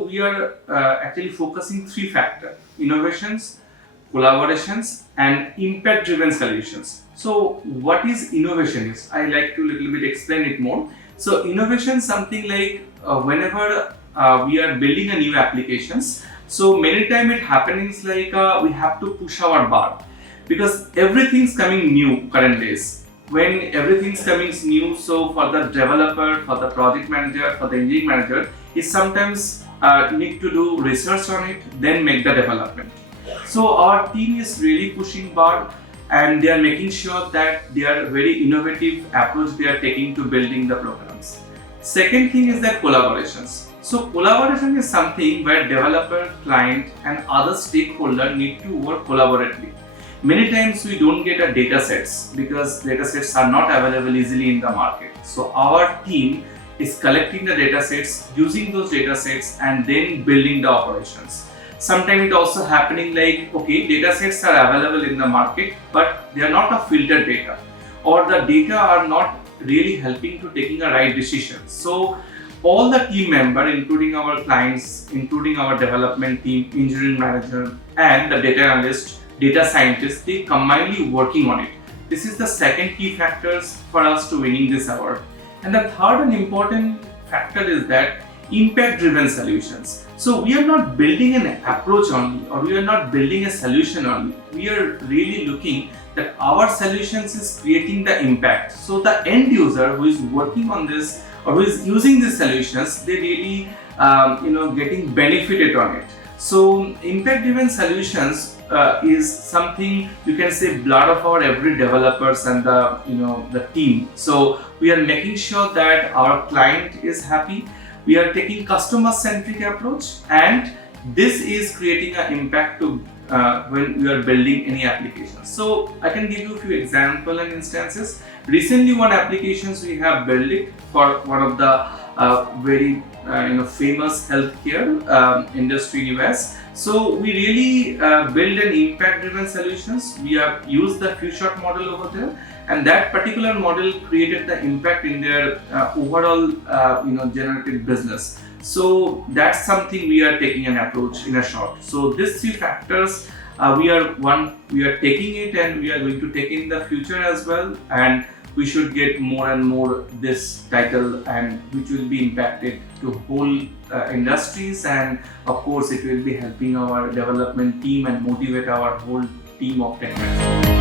So we are actually focusing three factors: innovations, collaborations, and impact-driven solutions. So what is innovation is? I like to little bit explain it more. So innovation something like whenever we are building a new applications. So many time it happens like we have to push our bar because everything's coming new current days. When everything's coming new, so for the developer, for the project manager, for the engineering manager, is sometimes need to do research on it, then make the development. So our team is really pushing bar and they are making sure that they are very innovative approach they are taking to building the programs. Second thing is that collaborations. So collaboration is something where developer, client and other stakeholder need to work collaboratively. Many times we don't get a data sets because data sets are not available easily in the market. So our team is collecting the data sets, using those data sets and then building the operations. Sometimes it also happening like, okay, data sets are available in the market, but they are not a filtered data or the data are not really helping to taking a right decision. So all the team members, including our clients, including our development team, engineering manager and the data analyst, data scientists, they combinedly working on it. This is the second key factors for us to winning this award. And the third and important factor is that impact-driven solutions. So we are not building an approach only, or we are not building a solution only. We are really looking that our solutions is creating the impact. So the end user who is working on this or who is using these solutions, they really getting benefited on it. So impact-driven solutions is something you can say blood of our every developers and the team. So we are making sure that our client is happy. We are taking customer-centric approach, and this is creating an impact to when we are building any application. So I can give you a few examples and instances. Recently, one applications we have built it for one of the very famous healthcare industry in US. So we really build an impact-driven solutions. We have used the few shot model over there, and that particular model created the impact in their overall generated business. So that's something we are taking an approach in a short. So these three factors we are taking it, and we are going to take in the future as well, and we should get more and more this title, and which will be impacted to whole industries, and of course it will be helping our development team and motivate our whole team of Techno Exponent.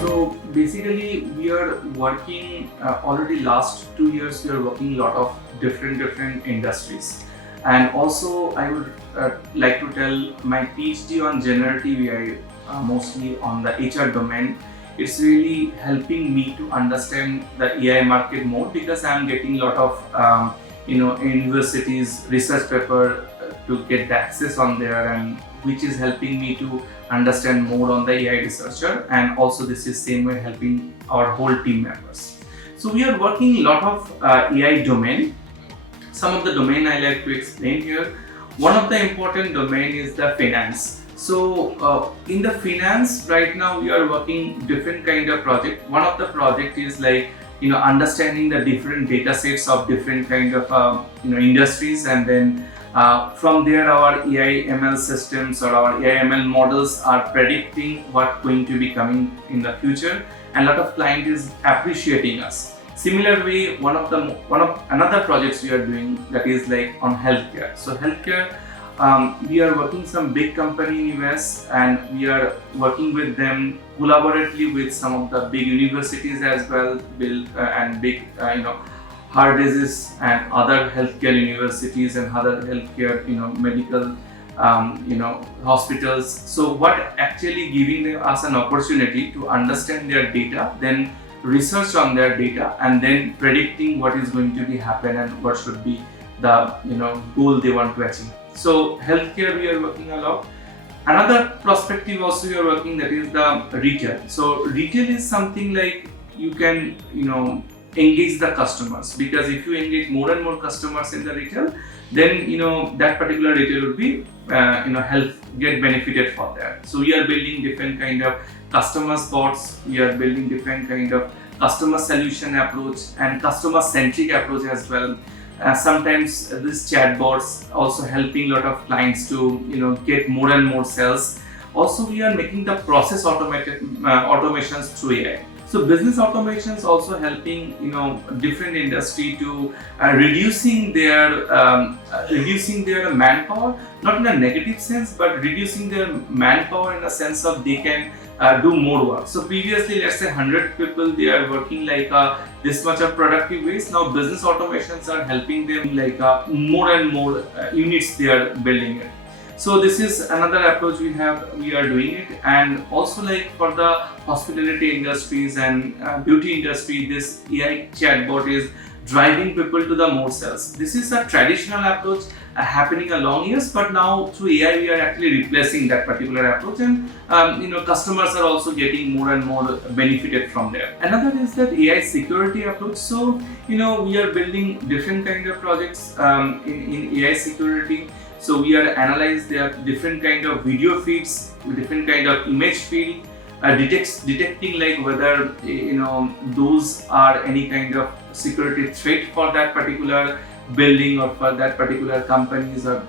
So basically we are working already last 2 years we are working a lot of different industries. And also I would like to tell my PhD on generative AI, mostly on the HR domain. It's really helping me to understand the AI market more because I'm getting a lot of universities research paper to get the access on there, and which is helping me to understand more on the AI researcher, and also this is same way helping our whole team members. So we are working a lot of AI domain. Some of the domain I like to explain here. One of the important domain is the finance. So in the finance right now we are working different kind of project. One of the project is like understanding the different data sets of different kind of industries, and then from there our AI ML systems or our AI ML models are predicting what going to be coming in the future, and a lot of client is appreciating us. Similar way, one of another projects we are doing that is like on healthcare. So healthcare, we are working some big company in US, and we are working with them collaboratively with some of the big universities as well, and big heart disease and other healthcare universities and other healthcare medical hospitals. So what actually giving us an opportunity to understand their data, then research on their data, and then predicting what is going to be happen and what should be the goal they want to achieve. So healthcare we are working a lot. Another perspective also we are working, that is the retail. So retail is something like you can engage the customers, because if you engage more and more customers in the retail, then that particular retail would be help get benefited for that. So we are building different kind of customer spots, we are building different kind of customer solution approach and customer centric approach as well. Sometimes these chatbots also helping a lot of clients to get more and more sales. Also, we are making the process automations through AI. So business automations also helping different industry to reducing their manpower, not in a negative sense, but reducing their manpower in a sense of they can do more work. So previously, let's say 100 people, they are working like this much of productive ways. Now business automations are helping them like more and more units they are building it. So this is another approach we are doing it. And also like for the hospitality industries and beauty industry, this AI chatbot is driving people to the more sales. This is a traditional approach happening along years, but now through AI we are actually replacing that particular approach, and customers are also getting more and more benefited from there. Another is that AI security approach. So we are building different kind of projects in AI security. So we are analyze their different kind of video feeds, different kind of image feed, detecting like whether those are any kind of security threat for that particular building or for that particular companies, or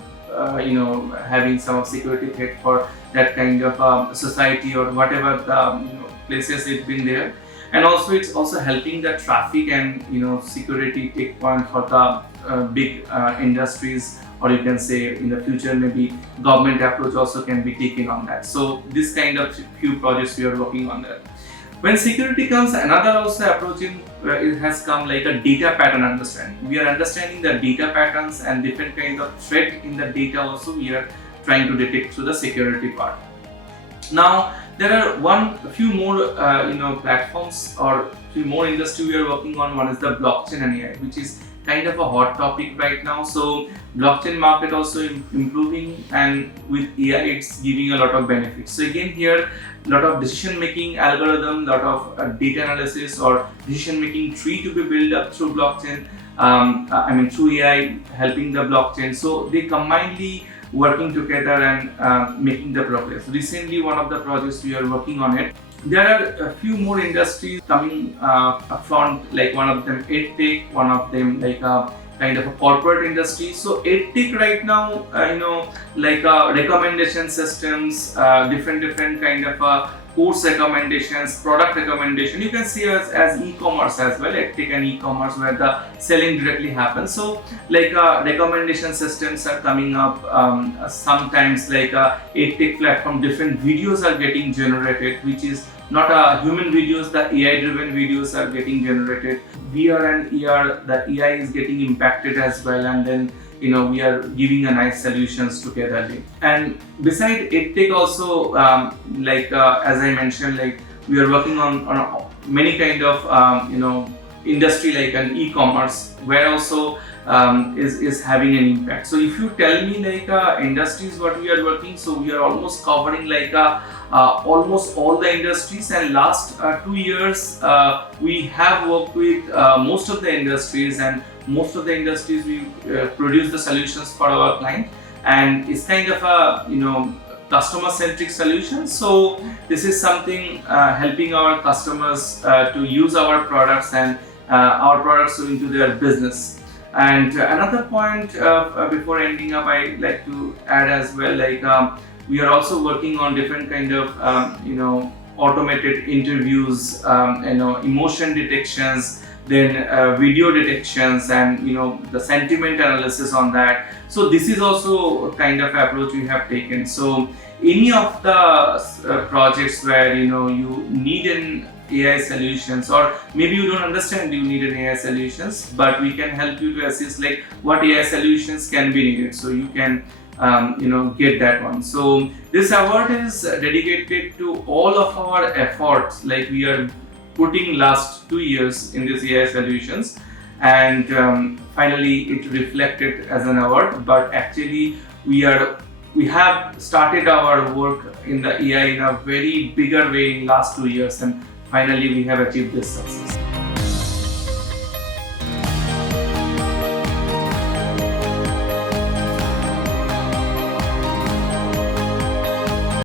having some security threat for that kind of society or whatever the places it's been there. And also it's also helping the traffic and security take point for the big industries, or you can say in the future maybe government approach also can be taken on that. So this kind of few projects we are working on that. When security comes, another also approach it has come like a data pattern understanding. We are understanding the data patterns and different kind of threat in the data also we are trying to detect through the security part. Now there are a few more platforms or few more industry we are working on. One is the blockchain and AI, which is kind of a hot topic right now. So blockchain market also improving, and with AI it's giving a lot of benefits. So again here a lot of decision making algorithm, lot of data analysis or decision making tree to be built up through blockchain, through AI helping the blockchain. So they combinedly working together and making the progress. Recently one of the projects we are working on it, there are a few more industries coming up front, like one of them EdTech, one of them like a kind of a corporate industry. So EdTech right now, recommendation systems, different kind of course recommendations, product recommendation. You can see as e-commerce as well, EdTech and e-commerce, where the selling directly happens. So recommendation systems are coming up. Sometimes like EdTech platform, different videos are getting generated, which is not human videos, the AI driven videos are getting generated. VR and ER, the AI is getting impacted as well, and then we are giving a nice solutions together. And beside EdTech also, as I mentioned, like we are working on many kind of industry like an e-commerce, where also is having an impact. So if you tell me like industries what we are working, so we are almost covering like almost all the industries, and last 2 years we have worked with most of the industries, and most of the industries we produce the solutions for our client, and it's kind of a customer centric solution. So this is something helping our customers to use our products and our products into their business. And another point before ending up, I like to add as well, like we are also working on different kind of automated interviews, emotion detections, then video detections, and the sentiment analysis on that. So this is also a kind of approach we have taken. So any of the projects where you need an AI solutions, or maybe you don't understand you need an AI solutions, but we can help you to assist like what AI solutions can be needed, so you can get that one. So this award is dedicated to all of our efforts, like we are putting last 2 years in this AI solutions, and finally it reflected as an award. But actually we have started our work in the AI in a very bigger way in last 2 years, and finally we have achieved this success.